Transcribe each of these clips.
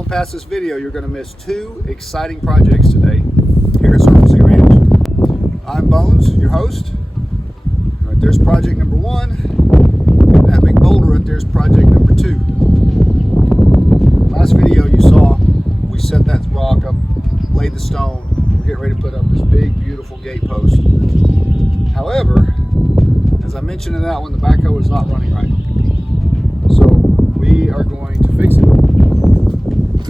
scrolling past this video, you're going to miss two exciting projects today here at Surfacing Ranch. I'm Bones, your host. Right there's project number one. And that big boulder right there's project number two. Last video you saw, we set that rock up, laid the stone. We're getting ready to put up this big, beautiful gate post. However, as I mentioned in that one, the backhoe is not running right. So we are going to fix it.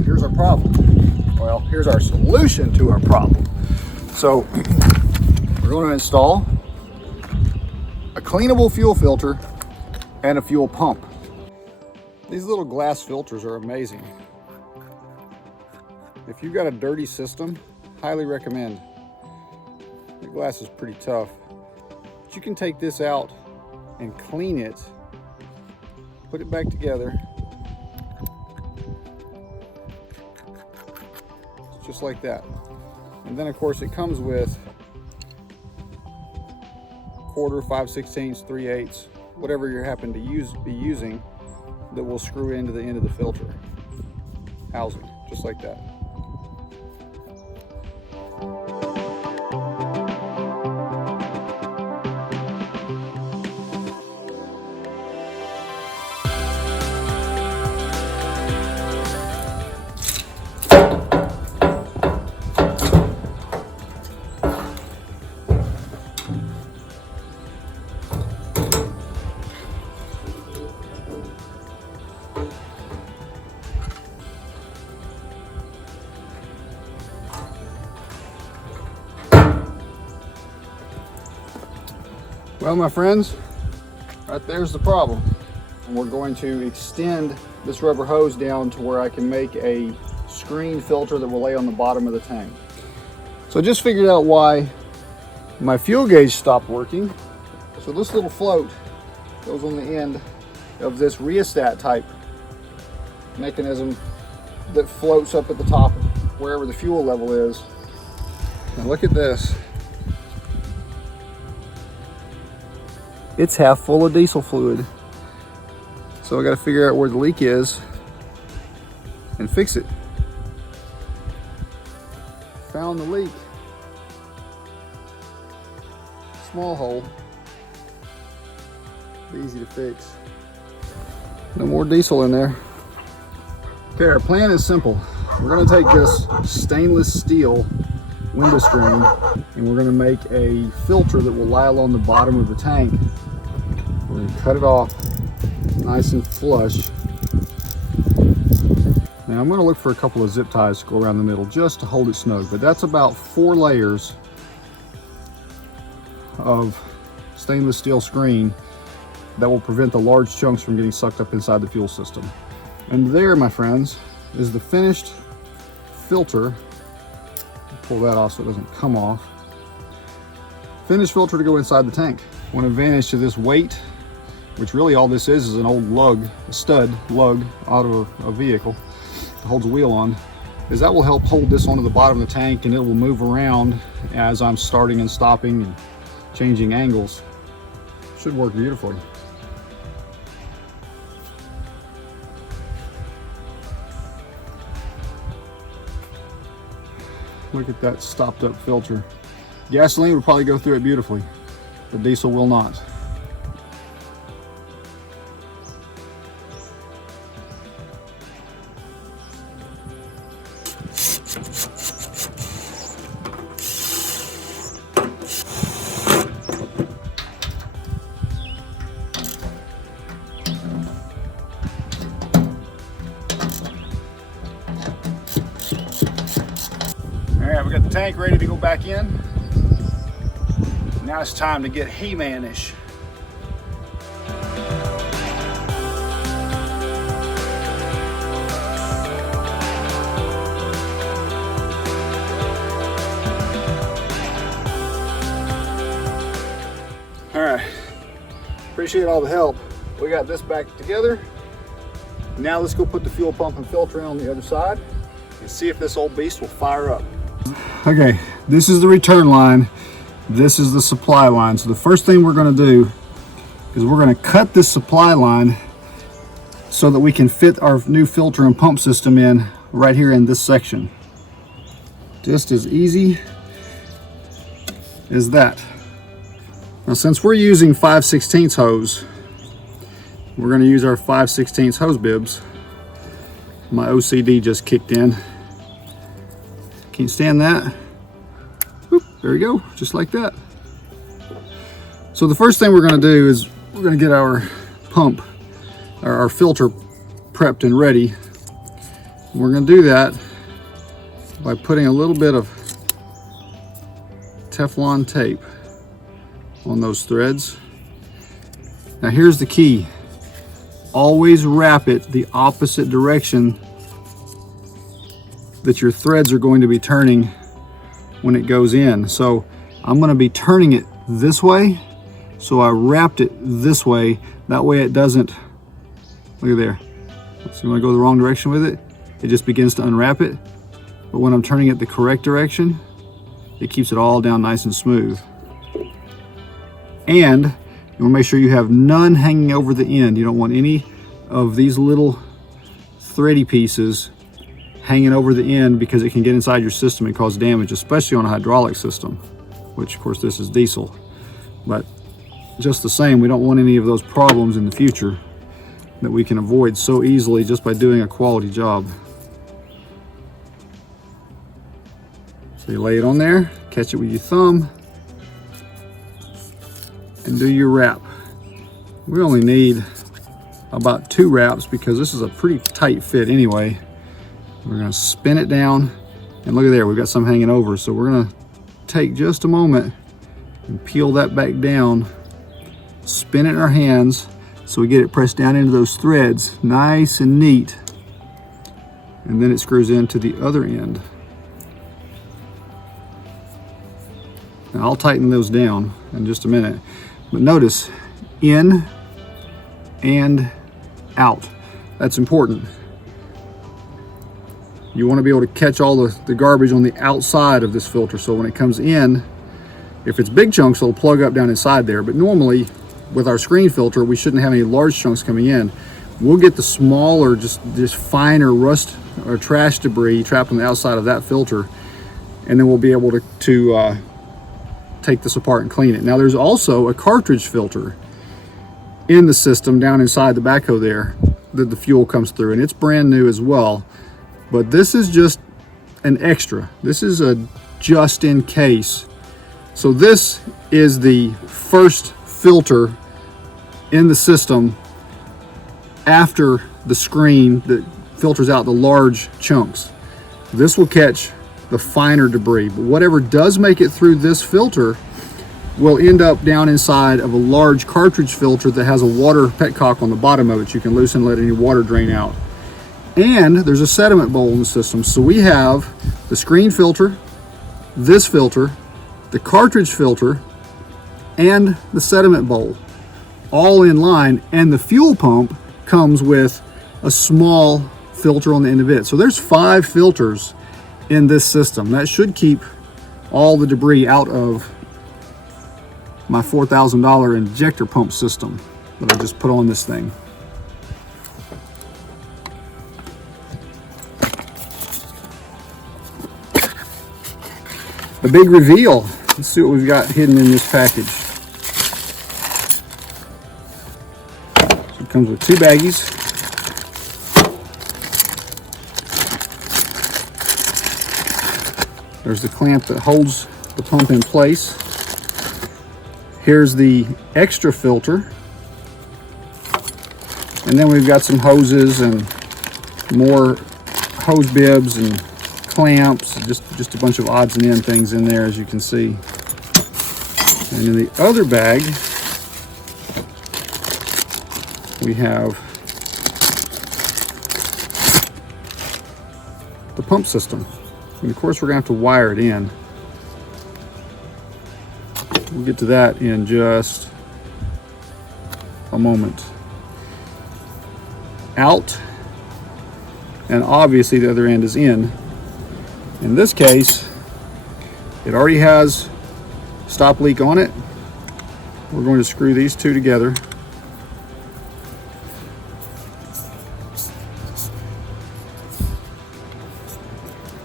Here's our problem. Well, here's our solution to our problem. So we're going to install a cleanable fuel filter and a fuel pump. These little glass filters are amazing. If you've got a dirty system, highly recommend. The glass is pretty tough. But you can take this out and clean it, put it back together, just like that. And then of course it comes with quarter, 5/16, 3/8, whatever you happen to be using, that will screw into the end of the filter housing, just like that. Well, my friends, right there's the problem. And we're going to extend this rubber hose down to where I can make a screen filter that will lay on the bottom of the tank. So I just figured out why my fuel gauge stopped working. So this little float goes on the end of this rheostat type mechanism that floats up at the top wherever the fuel level is. Now look at this. It's half full of diesel fluid. So I got to figure out where the leak is and fix it. Found the leak. Small hole. Easy to fix. No more diesel in there. Okay, our plan is simple. We're going to take this stainless steel window screen and we're going to make a filter that will lie along the bottom of the tank. We're going to cut it off nice and flush. Now I'm going to look for a couple of zip ties to go around the middle just to hold it snug, but that's about 4 layers of stainless steel screen that will prevent the large chunks from getting sucked up inside the fuel system. And there, my friends, is the finished filter. Pull that off so it doesn't come off. Finished filter to go inside the tank. One advantage to this weight, which really all this is an old lug, a stud lug out of a vehicle that holds a wheel on, is that will help hold this onto the bottom of the tank and it will move around as I'm starting and stopping and changing angles. Should work beautifully. Look at that stopped up filter. Gasoline would probably go through it beautifully, but diesel will not. All right, we got the tank ready to go back in. Now it's time to get He-Man-ish. All right, appreciate all the help. We got this back together. Now let's go put the fuel pump and filter in on the other side and see if this old beast will fire up. Okay, this is the return line. This is the supply line. So the first thing we're going to do is we're going to cut this supply line so that we can fit our new filter and pump system in right here in this section. Just as easy as that. Now, since we're using 5/16 hose, we're going to use our 5/16 hose bibs. My OCD just kicked in. Can't stand that. Whoop, there we go, just like that. So the first thing we're going to do is we're going to get our pump, our filter prepped and ready. We're going to do that by putting a little bit of Teflon tape on those threads. Now here's the key. Always wrap it the opposite direction that your threads are going to be turning when it goes in. So I'm going to be turning it this way, so I wrapped it this way. That way it doesn't, look at there. So you want to go the wrong direction with it, it just begins to unwrap it. But when I'm turning it the correct direction, it keeps it all down nice and smooth. And you want to make sure you have none hanging over the end. You don't want any of these little thready pieces hanging over the end, because it can get inside your system and cause damage, especially on a hydraulic system, which of course this is diesel. But just the same, we don't want any of those problems in the future that we can avoid so easily just by doing a quality job. So you lay it on there, catch it with your thumb, and do your wrap. We only need about 2 wraps because this is a pretty tight fit anyway. We're going to spin it down, and look at there, we've got some hanging over. So we're going to take just a moment and peel that back down, spin it in our hands so we get it pressed down into those threads nice and neat, and then it screws into the other end. Now I'll tighten those down in just a minute, but notice in and out. That's important. You want to be able to catch all the garbage on the outside of this filter, so when it comes in, if it's big chunks, it'll plug up down inside there. But normally with our screen filter, we shouldn't have any large chunks coming in. We'll get the smaller, just finer rust or trash debris trapped on the outside of that filter, and then we'll be able to take this apart and clean it. Now there's also a cartridge filter in the system down inside the backhoe there that the fuel comes through, and it's brand new as well. But this is just an extra. This is a just in case. So this is the first filter in the system after the screen that filters out the large chunks. This will catch the finer debris, but whatever does make it through this filter will end up down inside of a large cartridge filter that has a water petcock on the bottom of it. You can loosen, let any water drain out. And there's a sediment bowl in the system. So we have the screen filter, this filter, the cartridge filter, and the sediment bowl all in line, and the fuel pump comes with a small filter on the end of it. So there's 5 filters in this system. That should keep all the debris out of my $4,000 injector pump system that I just put on this thing. The big reveal. Let's see what we've got hidden in this package. So it comes with 2 baggies. There's the clamp that holds the pump in place. Here's the extra filter. And then we've got some hoses and more hose bibs and clamps, just a bunch of odds and end things in there, as you can see. And in the other bag, we have the pump system. And of course, we're going to have to wire it in. We'll get to that in just a moment. Out, and obviously the other end is in. In this case, it already has stop leak on it. We're going to screw these 2 together.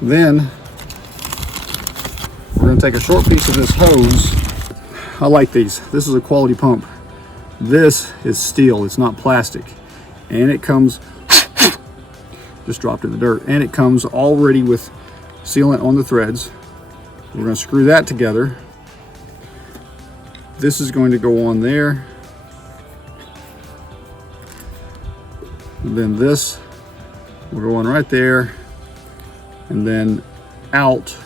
Then we're going to take a short piece of this hose. I like these. This is a quality pump. This is steel, it's not plastic. And it comes, just dropped in the dirt, and it comes already with sealant on the threads. We're going to screw that together. This is going to go on there. And then this will go on right there. And then out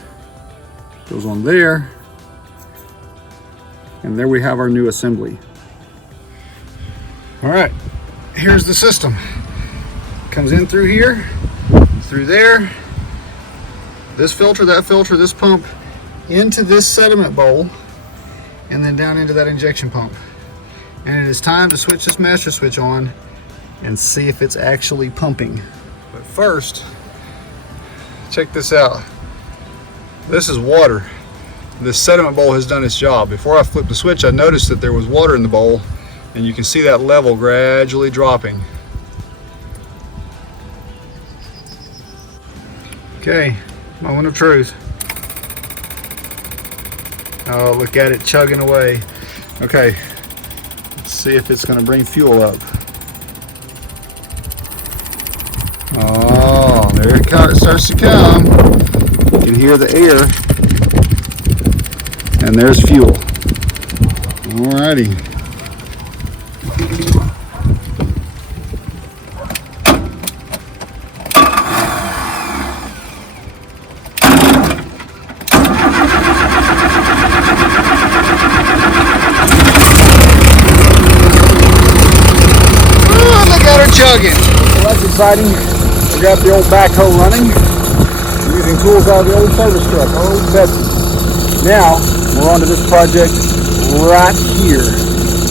goes on there. And there we have our new assembly. All right, here's the system. Comes in through here, through there, this filter, that filter, this pump, into this sediment bowl, and then down into that injection pump. And it is time to switch this master switch on and see if it's actually pumping. But first, check this out. This is water. This sediment bowl has done its job. Before I flipped the switch, I noticed that there was water in the bowl, and you can see that level gradually dropping. Okay, moment of truth. Oh, look at it chugging away. Okay, let's see if it's going to bring fuel up. Oh, there it starts to come. You can hear the air. And there's fuel. Alrighty. Oh, look at her chugging. Well, that's exciting. We got the old backhoe running. We're using tools out of the old service truck, our old Betsy. Now, we're on to this project right here.